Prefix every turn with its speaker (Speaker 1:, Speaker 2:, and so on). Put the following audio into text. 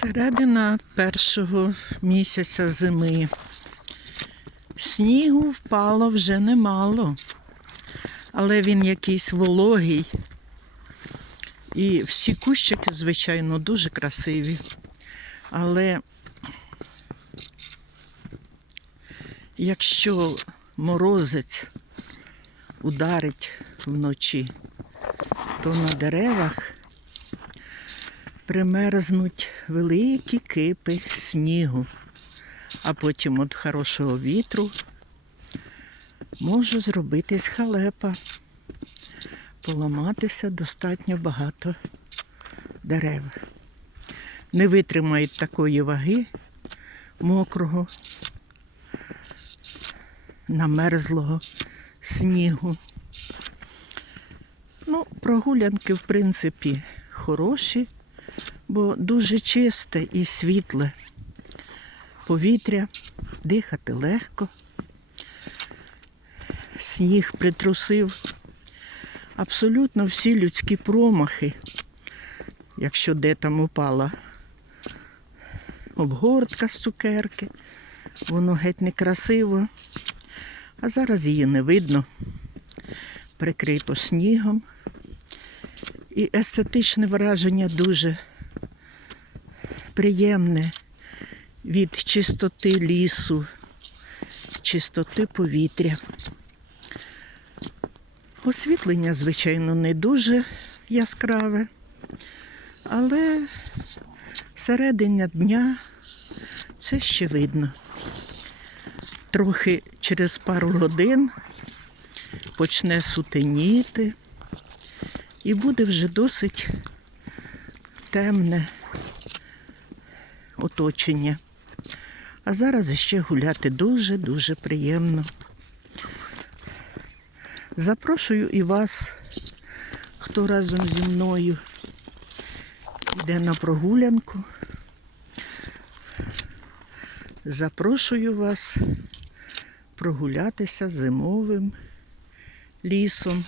Speaker 1: Середина першого місяця зими. Снігу впало вже немало, але він якийсь вологий. І всі кущики, звичайно, дуже красиві. Але якщо морозець ударить вночі, то на деревах примерзнуть великі кипи снігу, а потім від хорошого вітру може зробитись халепа, поламатися достатньо багато дерев. Не витримають такої ваги мокрого, намерзлого снігу. Ну, прогулянки, в принципі, хороші, бо дуже чисте і світле повітря, дихати легко. Сніг притрусив абсолютно всі людські промахи, якщо де там упала обгортка з цукерки, воно геть некрасиво, а зараз її не видно, прикрито снігом. І естетичне враження дуже приємне від чистоти лісу, чистоти повітря. Освітлення, звичайно, не дуже яскраве, але середина дня це ще видно. Трохи через пару годин почне сутеніти і буде вже досить темне оточення. А зараз ще гуляти дуже-дуже приємно. Запрошую і вас, хто разом зі мною йде на прогулянку. Запрошую вас прогулятися зимовим лісом.